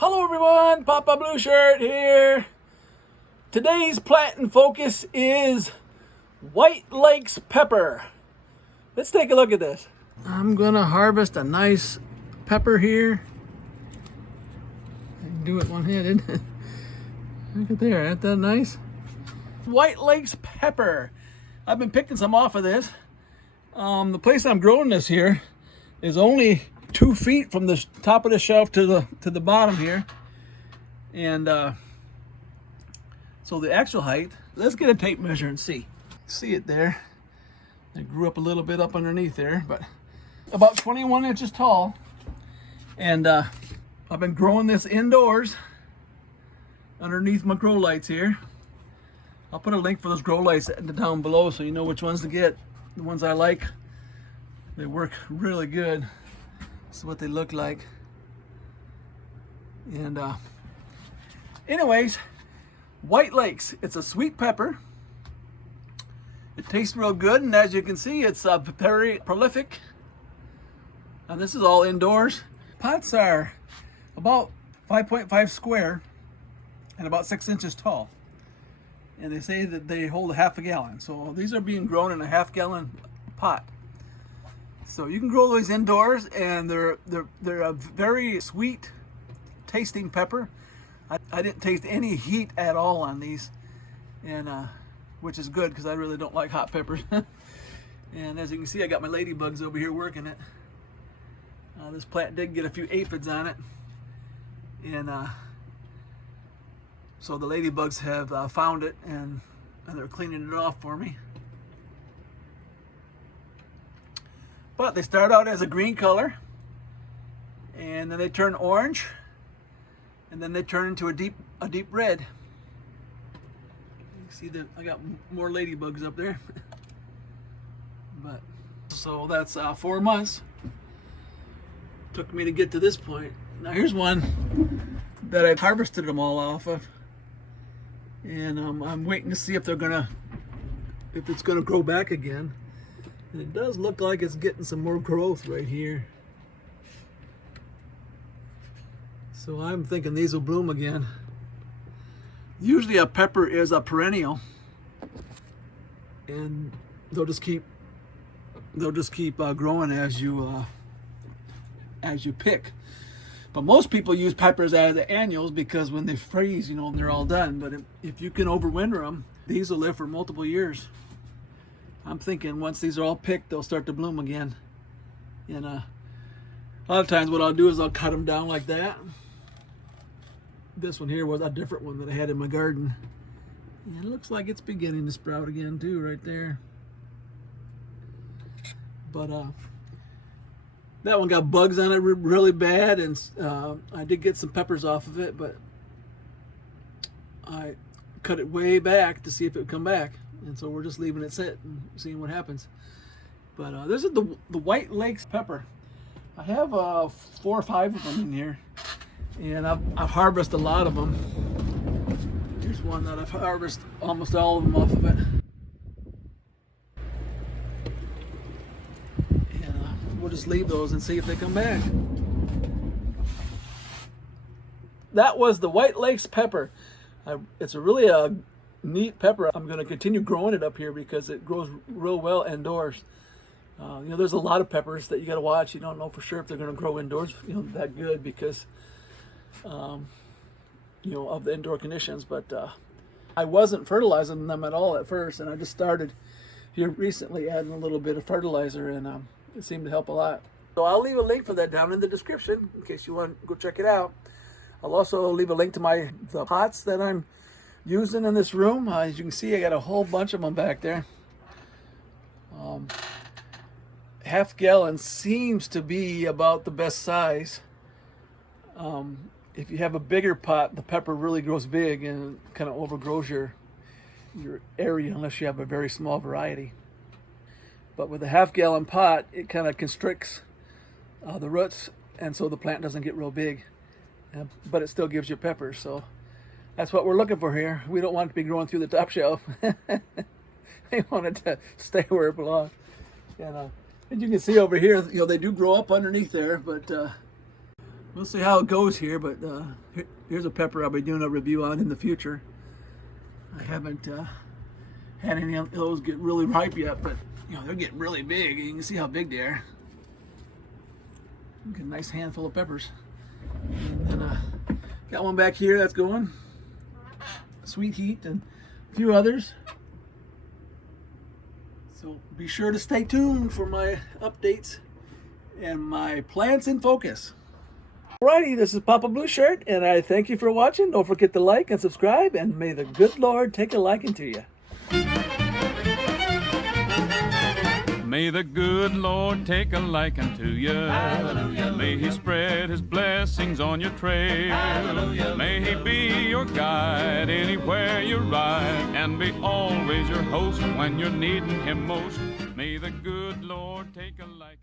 Hello everyone, Papa Blue Shirt here. Today's plant in focus is White Lakes pepper. Let's take a look at this. I'm gonna harvest a nice pepper here. I can do it one-handed. Look at there, ain't that nice? White Lakes pepper. I've been picking some off of this. The place I'm growing this here is only 2 feet from the top of the shelf to the bottom here, and so the actual height. Let's get a tape measure and see it there. It grew up a little bit up underneath there, but about 21 inches tall. And I've been growing this indoors underneath my grow lights here. I'll put a link for those grow lights down below so you know which ones to get. The ones I like, they work really good. This is what they look like. And anyways, White Lakes, it's a sweet pepper. It tastes real good, and as you can see, it's very prolific. And this is all indoors. Pots are about 5.5 square and about 6 inches tall. And they say that they hold a half a gallon. So these are being grown in a half-gallon pot. So you can grow these indoors, and they're a very sweet tasting pepper. I didn't taste any heat at all on these, and which is good because I really don't like hot peppers. And as you can see, I got my ladybugs over here working it. This plant did get a few aphids on it, and so the ladybugs have found it, and they're cleaning it off for me. But they start out as a green color, and then they turn orange, and then they turn into a deep red. You see that I got more ladybugs up there. But so that's 4 months took me to get to this point. Now here's one that I've harvested them all off of, and I'm waiting to see if it's gonna grow back again. And it does look like it's getting some more growth right here. So I'm thinking these will bloom again. Usually a pepper is a perennial, and they'll just keep growing as you pick. But most people use peppers as annuals because when they freeze, they're all done. But if you can overwinter them, these will live for multiple years. I'm thinking once these are all picked, they'll start to bloom again. And a lot of times what I'll do is I'll cut them down like that. This one here was a different one that I had in my garden. And it looks like it's beginning to sprout again too, right there. But that one got bugs on it really bad, and I did get some peppers off of it, but I cut it way back to see if it would come back. And so we're just leaving it sit and seeing what happens. But this is the White Lakes pepper. I have 4 or 5 of them in here, and I've harvested a lot of them. Here's one that I've harvested almost all of them off of it. And we'll just leave those and see if they come back. That was the White Lakes pepper. It's really a neat pepper. I'm going to continue growing it up here because it grows real well indoors. There's a lot of peppers that you got to watch. You don't know for sure if they're going to grow indoors, that good because, of the indoor conditions. But I wasn't fertilizing them at all at first, and I just started here recently adding a little bit of fertilizer, and it seemed to help a lot. So I'll leave a link for that down in the description in case you want to go check it out. I'll also leave a link to the pots that I'm using in this room. As you can see, I got a whole bunch of them back there. Half gallon seems to be about the best size. If you have a bigger pot, the pepper really grows big and kind of overgrows your area unless you have a very small variety. But with a half gallon pot, it kind of constricts the roots, and so the plant doesn't get real big. But it still gives you peppers, so that's what we're looking for here. We don't want it to be growing through the top shelf. We want it to stay where it belongs. And you can see over here, they do grow up underneath there, but We'll see how it goes here, but here's a pepper I'll be doing a review on in the future. I haven't had any of those get really ripe yet, but you know, they're getting really big. You can see how big they are. Get a nice handful of peppers. And then got one back here that's going. Sweet Heat and a few others. So be sure to stay tuned for my updates and my plants in focus. Alrighty, this is Papa Blue Shirt, and I thank you for watching. Don't forget to like and subscribe, and may the good Lord take a liking to you. May the good Lord take a liking to you. Hallelujah. May He spread His blessings on your trail. Hallelujah. May He be your guide anywhere you ride, and be always your host when you're needing Him most. May the good Lord take a liking.